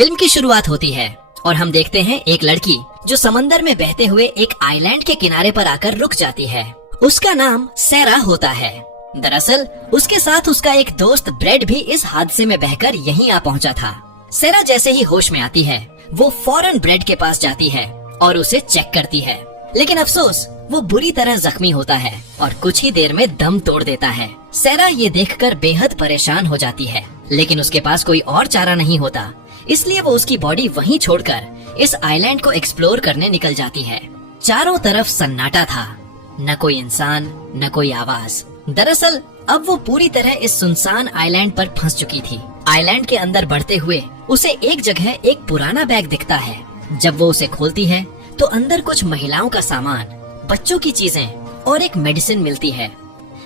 Film की शुरुआत होती है और हम देखते हैं एक लड़की जो समंदर में बहते हुए एक आइलैंड के किनारे पर आकर रुक जाती है। उसका नाम सैरा होता है। दरअसल उसके साथ उसका एक दोस्त ब्रेड भी इस हादसे में बहकर यहीं आ पहुंचा था। सैरा जैसे ही होश में आती है वो फौरन ब्रेड के पास जाती है और उसे चेक करती है, लेकिन अफसोस वो बुरी तरह जख्मी होता है और कुछ ही देर में दम तोड़ देता है। सैरा ये देखकर बेहद परेशान हो जाती है, लेकिन उसके पास कोई और चारा नहीं होता, इसलिए वो उसकी बॉडी वहीं छोड़कर इस आइलैंड को एक्सप्लोर करने निकल जाती है। चारों तरफ सन्नाटा था, न कोई इंसान न कोई आवाज। दरअसल अब वो पूरी तरह इस सुनसान आइलैंड पर फंस चुकी थी। आइलैंड के अंदर बढ़ते हुए उसे एक जगह एक पुराना बैग दिखता है। जब वो उसे खोलती है तो अंदर कुछ महिलाओं का सामान, बच्चों की चीजें और एक मेडिसिन मिलती है,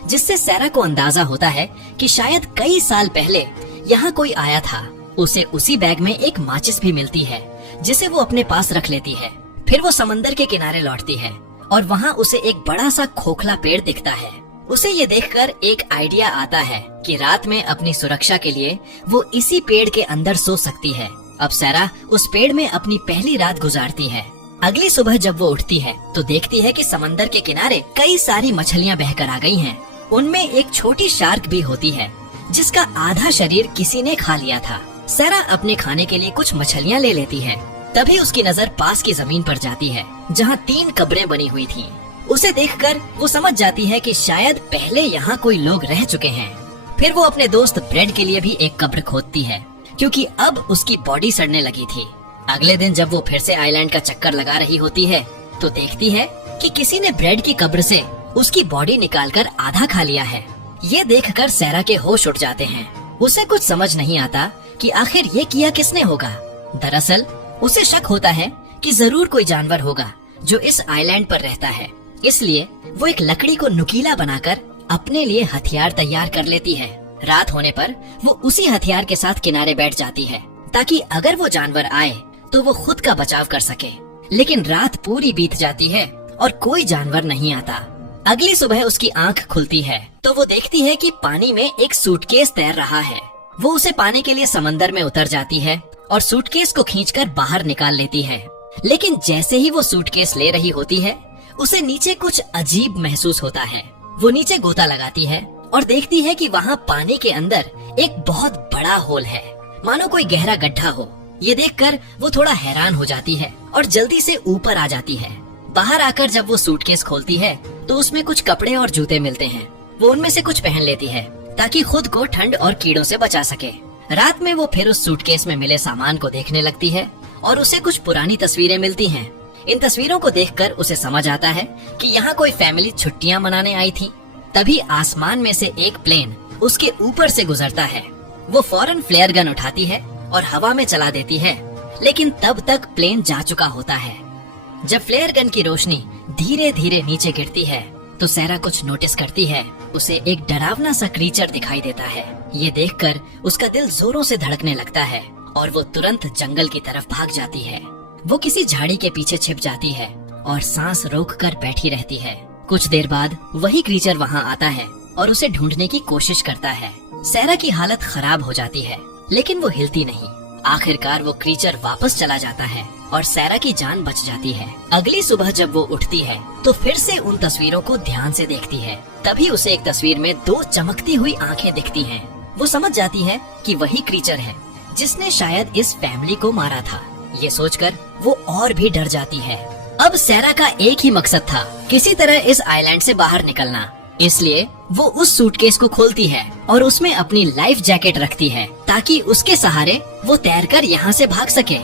जिससे सैरा को अंदाजा होता है कि शायद कई साल पहले यहाँ कोई आया था। उसे उसी बैग में एक माचिस भी मिलती है, जिसे वो अपने पास रख लेती है। फिर वो समंदर के किनारे लौटती है और वहाँ उसे एक बड़ा सा खोखला पेड़ दिखता है। उसे ये देखकर एक आइडिया आता है कि रात में अपनी सुरक्षा के लिए वो इसी पेड़ के अंदर सो सकती है। अब सैरा उस पेड़ में अपनी पहली रात गुजारती है। अगली सुबह जब वो उठती है तो देखती है कि समंदर के किनारे कई सारी मछलियाँ बहकर आ गई हैं। उनमें एक छोटी शार्क भी होती है, जिसका आधा शरीर किसी ने खा लिया था। सैरा अपने खाने के लिए कुछ मछलियाँ ले लेती है। तभी उसकी नजर पास की जमीन पर जाती है, जहाँ 3 कब्रें बनी हुई थीं। उसे देखकर वो समझ जाती है कि शायद पहले यहाँ कोई लोग रह चुके हैं। फिर वो अपने दोस्त ब्रेड के लिए भी एक कब्र खोदती है, क्योंकि अब उसकी बॉडी सड़ने लगी थी। अगले दिन जब वो फिर से आइलैंड का चक्कर लगा रही होती है तो देखती है कि किसी ने ब्रेड की कब्र से उसकी बॉडी निकालकर आधा खा लिया है। ये देखकर सैरा के होश उड़ जाते हैं। उसे कुछ समझ नहीं आता कि आखिर ये किया किसने होगा। दरअसल उसे शक होता है कि जरूर कोई जानवर होगा जो इस आइलैंड पर रहता है, इसलिए वो एक लकड़ी को नुकीला बनाकर अपने लिए हथियार तैयार कर लेती है। रात होने पर वो उसी हथियार के साथ किनारे बैठ जाती है, ताकि अगर वो जानवर आए तो वो खुद का बचाव कर सके। लेकिन रात पूरी बीत जाती है और कोई जानवर नहीं आता। अगली सुबह उसकी आंख खुलती है तो वो देखती है कि पानी में एक सूटकेस तैर रहा है। वो उसे पाने के लिए समंदर में उतर जाती है और सूटकेस को खींचकर बाहर निकाल लेती है। लेकिन जैसे ही वो सूटकेस ले रही होती है उसे नीचे कुछ अजीब महसूस होता है। वो नीचे गोता लगाती है और देखती है कि वहाँ पानी के अंदर एक बहुत बड़ा होल है, मानो कोई गहरा गड्ढा हो। ये देखकर वो थोड़ा हैरान हो जाती है और जल्दी से ऊपर आ जाती है। बाहर आकर जब वो सूटकेस खोलती है तो उसमें कुछ कपड़े और जूते मिलते हैं। वो उनमें से कुछ पहन लेती है ताकि खुद को ठंड और कीड़ों से बचा सके। रात में वो फिर उस सूटकेस में मिले सामान को देखने लगती है और उसे कुछ पुरानी तस्वीरें मिलती हैं। इन तस्वीरों को देखकर उसे समझ आता है कि यहाँ कोई फैमिली छुट्टियाँ मनाने आई थी। तभी आसमान में से एक प्लेन उसके ऊपर से गुजरता है। वो फौरन फ्लेयर गन उठाती है और हवा में चला देती है, लेकिन तब तक प्लेन जा चुका होता है। जब फ्लेयर गन की रोशनी धीरे धीरे नीचे गिरती है तो सैरा कुछ नोटिस करती है। उसे एक डरावना सा क्रीचर दिखाई देता है। ये देखकर उसका दिल जोरों से धड़कने लगता है और वो तुरंत जंगल की तरफ भाग जाती है। वो किसी झाड़ी के पीछे छिप जाती है और सांस रोककर बैठी रहती है। कुछ देर बाद वही क्रीचर वहाँ आता है और उसे ढूंढने की कोशिश करता है। सैरा की हालत खराब हो जाती है, लेकिन वो हिलती नहीं। आखिरकार वो क्रीचर वापस चला जाता है और सैरा की जान बच जाती है। अगली सुबह जब वो उठती है तो फिर से उन तस्वीरों को ध्यान से देखती है। तभी उसे एक तस्वीर में 2 चमकती हुई आंखें दिखती हैं। वो समझ जाती है कि वही क्रीचर है जिसने शायद इस फैमिली को मारा था। ये सोचकर वो और भी डर जाती है। अब सैरा का एक ही मकसद था, किसी तरह इस आइलैंड से बाहर निकलना। इसलिए वो उस सूटकेस को खोलती है और उसमें अपनी लाइफ जैकेट रखती है, ताकि उसके सहारे वो तैरकर यहाँ से भाग सके।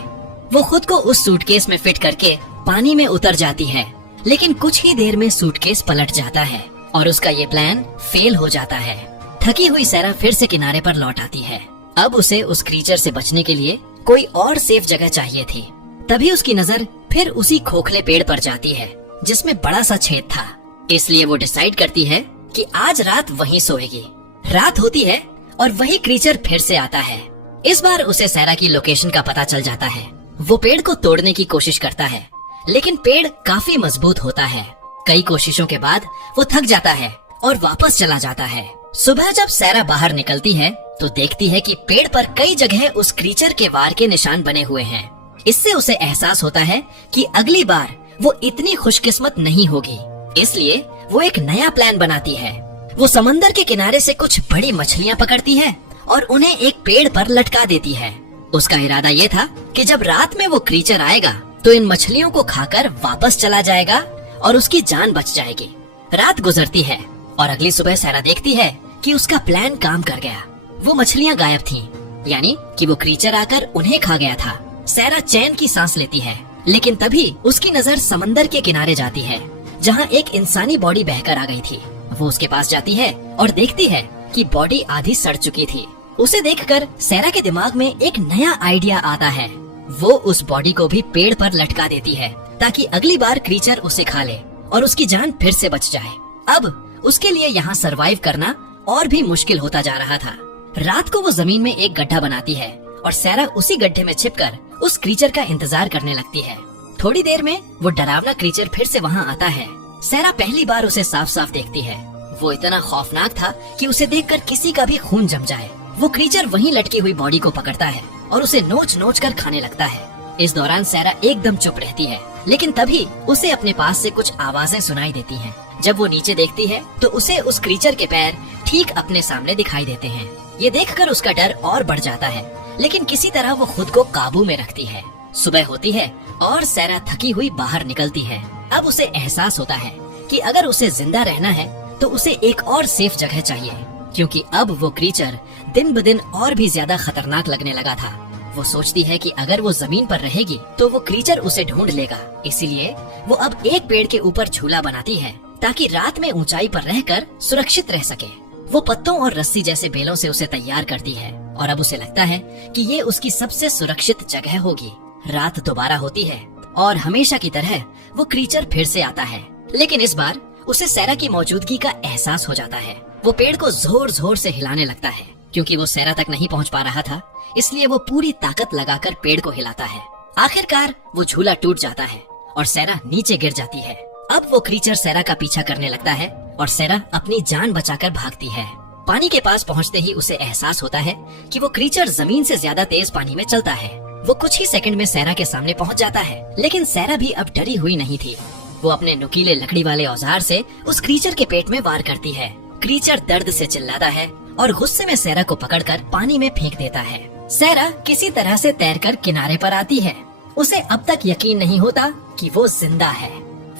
वो खुद को उस सूटकेस में फिट करके पानी में उतर जाती है, लेकिन कुछ ही देर में सूटकेस पलट जाता है और उसका ये प्लान फेल हो जाता है। थकी हुई सैरा फिर से किनारे पर लौट आती है। अब उसे उस क्रीचर से बचने के लिए कोई और सेफ जगह चाहिए थी। तभी उसकी नजर फिर उसी खोखले पेड़ पर जाती है, जिसमें बड़ा सा छेद था। इसलिए वो डिसाइड करती है कि आज रात वहीं सोएगी। रात होती है और वही क्रीचर फिर से आता है। इस बार उसे सैरा की लोकेशन का पता चल जाता है। वो पेड़ को तोड़ने की कोशिश करता है, लेकिन पेड़ काफी मजबूत होता है। कई कोशिशों के बाद वो थक जाता है और वापस चला जाता है। सुबह जब सैरा बाहर निकलती है तो देखती है कि पेड़ पर कई जगह उस क्रीचर के वार के निशान बने हुए हैं। इससे उसे एहसास होता है कि अगली बार वो इतनी खुशकिस्मत नहीं होगी, इसलिए वो एक नया प्लान बनाती है। वो समंदर के किनारे से कुछ बड़ी मछलियाँ पकड़ती है और उन्हें एक पेड़ पर लटका देती है। उसका इरादा ये था कि जब रात में वो क्रीचर आएगा तो इन मछलियों को खाकर वापस चला जाएगा और उसकी जान बच जाएगी। रात गुजरती है और अगली सुबह सैरा देखती है कि उसका प्लान काम कर गया। वो मछलियाँ गायब थीं, यानी कि वो क्रीचर आकर उन्हें खा गया था। सैरा चैन की सांस लेती है, लेकिन तभी उसकी नजर समंदर के किनारे जाती है जहाँ एक इंसानी बॉडी बहकर आ गई थी। वो उसके पास जाती है और देखती है कि बॉडी आधी सड़ चुकी थी। उसे देखकर सैरा के दिमाग में एक नया आइडिया आता है। वो उस बॉडी को भी पेड़ पर लटका देती है ताकि अगली बार क्रीचर उसे खा ले और उसकी जान फिर से बच जाए। अब उसके लिए यहाँ सरवाइव करना और भी मुश्किल होता जा रहा था। रात को वो जमीन में एक गड्ढा बनाती है और सैरा उसी गड्ढे में छिपकर उस क्रीचर का इंतजार करने लगती है। थोड़ी देर में वो डरावना क्रीचर फिर से वहाँ आता है। सैरा पहली बार उसे साफ साफ देखती है। वो इतना खौफनाक था कि उसे देखकर किसी का भी खून जम जाए। वो क्रीचर वहीं लटकी हुई बॉडी को पकड़ता है और उसे नोच नोच कर खाने लगता है। इस दौरान सैरा एकदम चुप रहती है, लेकिन तभी उसे अपने पास से कुछ आवाजें सुनाई देती हैं। जब वो नीचे देखती है तो उसे उस क्रीचर के पैर ठीक अपने सामने दिखाई देते हैं। ये देखकर उसका डर और बढ़ जाता है, लेकिन किसी तरह वो खुद को काबू में रखती है। सुबह होती है और सैरा थकी हुई बाहर निकलती है। अब उसे एहसास होता है कि अगर उसे जिंदा रहना है तो उसे एक और सेफ जगह चाहिए, क्योंकि अब वो क्रीचर दिन ब दिन और भी ज्यादा खतरनाक लगने लगा था। वो सोचती है कि अगर वो जमीन पर रहेगी तो वो क्रीचर उसे ढूंढ लेगा। इसीलिए वो अब एक पेड़ के ऊपर झूला बनाती है ताकि रात में ऊंचाई पर रहकर सुरक्षित रह सके। वो पत्तों और रस्सी जैसे बेलों से उसे तैयार करती है और अब उसे लगता है कि ये उसकी सबसे सुरक्षित जगह होगी। रात दोबारा होती है और हमेशा की तरह वो क्रीचर फिर से आता है, लेकिन इस बार उसे सैरा की मौजूदगी का एहसास हो जाता है। वो पेड़ को जोर जोर से हिलाने लगता है। क्योंकि वो सैरा तक नहीं पहुंच पा रहा था, इसलिए वो पूरी ताकत लगाकर पेड़ को हिलाता है। आखिरकार वो झूला टूट जाता है और सैरा नीचे गिर जाती है। अब वो क्रीचर सैरा का पीछा करने लगता है और सैरा अपनी जान बचाकर भागती है। पानी के पास पहुंचते ही उसे एहसास होता है कि वो क्रीचर जमीन से ज्यादा तेज पानी में चलता है। वो कुछ ही सेकंड में सैरा के सामने पहुंच जाता है, लेकिन सैरा भी अब डरी हुई नहीं थी। वो अपने नुकीले लकड़ी वाले औजार से उस क्रीचर के पेट में वार करती है। क्रीचर दर्द से चिल्लाता है और गुस्से में सैरा को पकड़कर पानी में फेंक देता है। सैरा किसी तरह से तैरकर किनारे पर आती है। उसे अब तक यकीन नहीं होता कि वो जिंदा है।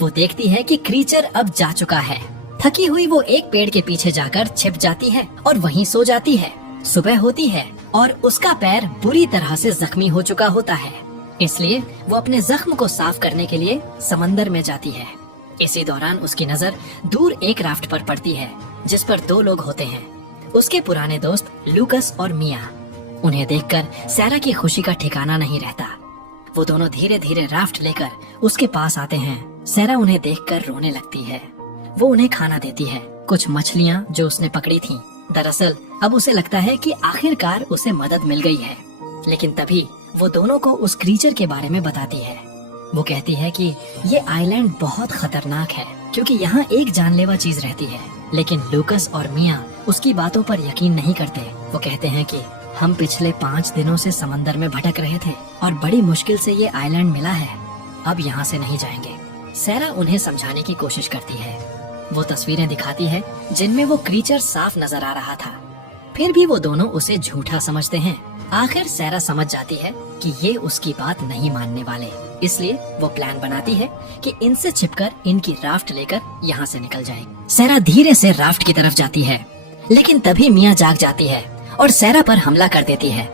वो देखती है कि क्रीचर अब जा चुका है। थकी हुई वो एक पेड़ के पीछे जाकर छिप जाती है और वहीं सो जाती है। सुबह होती है और उसका पैर बुरी तरह से जख्मी हो चुका होता है, इसलिए वो अपने जख्म को साफ करने के लिए समंदर में जाती है। इसी दौरान उसकी नजर दूर एक राफ्ट पर पड़ती है जिस पर दो लोग होते हैं, उसके पुराने दोस्त लूकस और मिया। उन्हें देखकर सैरा की खुशी का ठिकाना नहीं रहता। वो दोनों धीरे धीरे राफ्ट लेकर उसके पास आते हैं। सैरा उन्हें देखकर रोने लगती है। वो उन्हें खाना देती है, कुछ मछलियाँ जो उसने पकड़ी थीं। दरअसल अब उसे लगता है कि आखिरकार उसे मदद मिल गई है। लेकिन तभी वो दोनों को उस क्रीचर के बारे में बताती है। वो कहती है कि ये आइलैंड बहुत खतरनाक है क्योंकि यहाँ एक जानलेवा चीज रहती है। लेकिन लूकस और मिया उसकी बातों पर यकीन नहीं करते। वो कहते हैं कि हम पिछले 5 दिनों से समंदर में भटक रहे थे और बड़ी मुश्किल से ये आइलैंड मिला है। अब यहाँ से नहीं जाएंगे। सैरा उन्हें समझाने की कोशिश करती है। वो तस्वीरें दिखाती है जिनमें वो क्रीचर साफ नजर आ रहा था। फिर भी वो दोनों उसे झूठा समझते हैं। आखिर सैरा समझ जाती है कि ये उसकी बात नहीं मानने वाले, इसलिए वो प्लान बनाती है कि इनसे छिपकर इनकी राफ्ट लेकर यहाँ से निकल जाए। सैरा धीरे से राफ्ट की तरफ जाती है, लेकिन तभी मिया जाग जाती है और सैरा पर हमला कर देती है।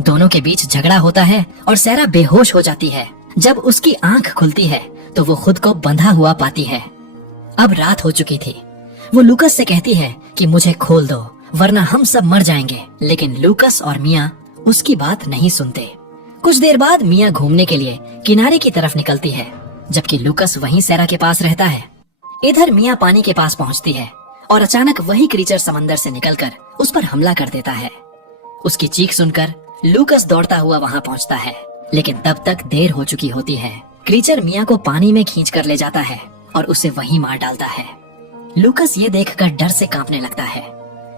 दोनों के बीच झगड़ा होता है और सैरा बेहोश हो जाती है। जब उसकी आंख खुलती है तो वो खुद को बंधा हुआ पाती है। अब रात हो चुकी थी। वो लूकस से कहती है कि मुझे खोल दो वरना हम सब मर जाएंगे, लेकिन लूकस और मिया उसकी बात नहीं सुनते। कुछ देर बाद मिया घूमने के लिए किनारे की तरफ निकलती है, जबकि लूकस वहीं सैरा के पास रहता है। इधर मिया पानी के पास पहुंचती है और अचानक वही क्रीचर समंदर से निकलकर उस पर हमला कर देता है। उसकी चीख सुनकर लूकस दौड़ता हुआ वहां पहुंचता है, लेकिन तब तक देर हो चुकी होती है। क्रीचर मिया को पानी में खींच कर ले जाता है और उसे वहीं मार डालता है। लूकस ये देखकर डर से कांपने लगता है।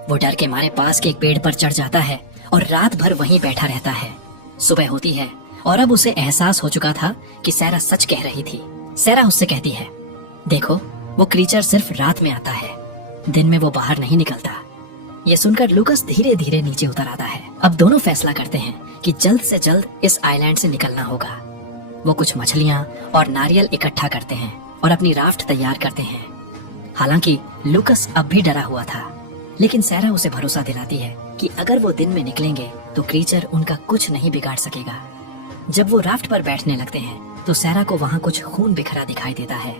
वो डर के मारे पास के एक पेड़ पर चढ़ जाता है और रात भर वहीं बैठा रहता है। सुबह होती है और अब उसे एहसास हो चुका था कि सैरा सच कह रही थी। सैरा उससे कहती है, देखो वो क्रीचर सिर्फ रात में आता है, दिन में वो बाहर नहीं निकलता। ये सुनकर लूकस धीरे धीरे नीचे उतर आता है। अब दोनों फैसला करते हैं कि जल्द से जल्द इस आइलैंड से निकलना होगा। वो कुछ मछलियाँ और नारियल इकट्ठा करते हैं और अपनी राफ्ट तैयार करते हैं। हालांकि लूकस अब भी डरा हुआ था, लेकिन सैरा उसे भरोसा दिलाती है कि अगर वो दिन में निकलेंगे तो क्रीचर उनका कुछ नहीं बिगाड़ सकेगा। जब वो राफ्ट पर बैठने लगते हैं तो सैरा को वहाँ कुछ खून बिखरा दिखाई देता है।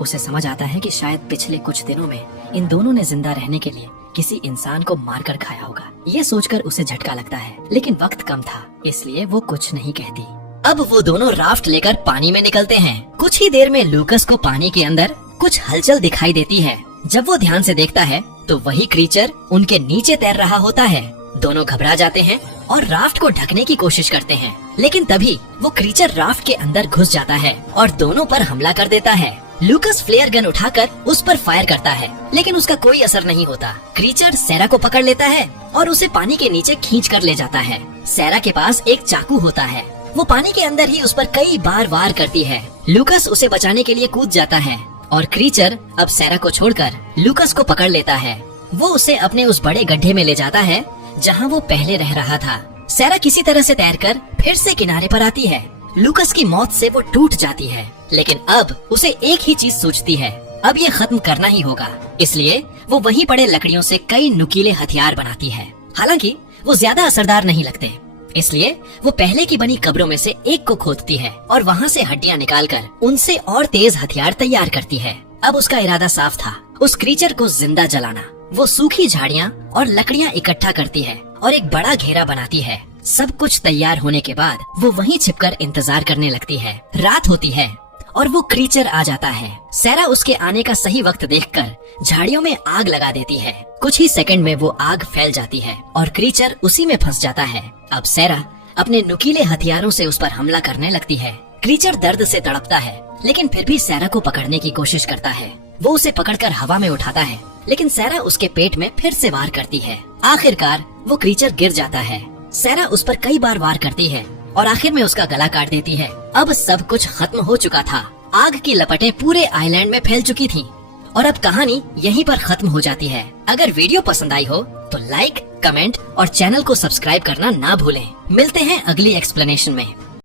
उसे समझ आता है कि शायद पिछले कुछ दिनों में इन दोनों ने जिंदा रहने के लिए किसी इंसान को मारकर खाया होगा। ये सोचकर उसे झटका लगता है, लेकिन वक्त कम था, इसलिए वो कुछ नहीं कहती। अब वो दोनों राफ्ट लेकर पानी में निकलते हैं। कुछ ही देर में लूकस को पानी के अंदर कुछ हलचल दिखाई देती है। जब वो ध्यान से देखता है तो वही क्रीचर उनके नीचे तैर रहा होता है। दोनों घबरा जाते हैं और राफ्ट को ढकने की कोशिश करते हैं, लेकिन तभी वो क्रीचर राफ्ट के अंदर घुस जाता है और दोनों पर हमला कर देता है। लूकस फ्लेयर गन उठाकर उस पर फायर करता है, लेकिन उसका कोई असर नहीं होता। क्रीचर सैरा को पकड़ लेता है और उसे पानी के नीचे खींच कर ले जाता है। सैरा के पास एक चाकू होता है। वो पानी के अंदर ही उस पर कई बार वार करती है। लूकस उसे बचाने के लिए कूद जाता है और क्रीचर अब सैरा को छोड़कर लूकस को पकड़ लेता है। वो उसे अपने उस बड़े गड्ढे में ले जाता है जहाँ वो पहले रह रहा था। सैरा किसी तरह से तैरकर फिर से किनारे पर आती है। लूकस की मौत से वो टूट जाती है, लेकिन अब उसे एक ही चीज सूझती है, अब ये खत्म करना ही होगा। इसलिए वो वहीं पड़े लकड़ियों से कई नुकीले हथियार बनाती है। हालांकि वो ज्यादा असरदार नहीं लगते, इसलिए वो पहले की बनी कब्रों में से एक को खोदती है और वहाँ से हड्डियाँ निकालकर उनसे और तेज हथियार तैयार करती है। अब उसका इरादा साफ था, उस क्रीचर को जिंदा जलाना। वो सूखी झाड़ियाँ और लकड़ियाँ इकट्ठा करती है और एक बड़ा घेरा बनाती है। सब कुछ तैयार होने के बाद वो वहीं छिपकर इंतजार करने लगती है। रात होती है और वो क्रीचर आ जाता है। सैरा उसके आने का सही वक्त देखकर झाड़ियों में आग लगा देती है। कुछ ही सेकंड में वो आग फैल जाती है और क्रीचर उसी में फंस जाता है। अब सैरा अपने नुकीले हथियारों से उस पर हमला करने लगती है। क्रीचर दर्द से तड़पता है, लेकिन फिर भी सैरा को पकड़ने की कोशिश करता है। वो उसे पकड़कर हवा में उठाता है, लेकिन सैरा उसके पेट में फिर से वार करती है। आखिरकार वो क्रीचर गिर जाता है। सैरा उस पर कई बार वार करती है और आखिर में उसका गला काट देती है। अब सब कुछ खत्म हो चुका था। आग की लपटें पूरे आइलैंड में फैल चुकी थीं और अब कहानी यहीं पर खत्म हो जाती है। अगर वीडियो पसंद आई हो तो लाइक, कमेंट और चैनल को सब्सक्राइब करना ना भूलें। मिलते हैं अगली एक्सप्लेनेशन में।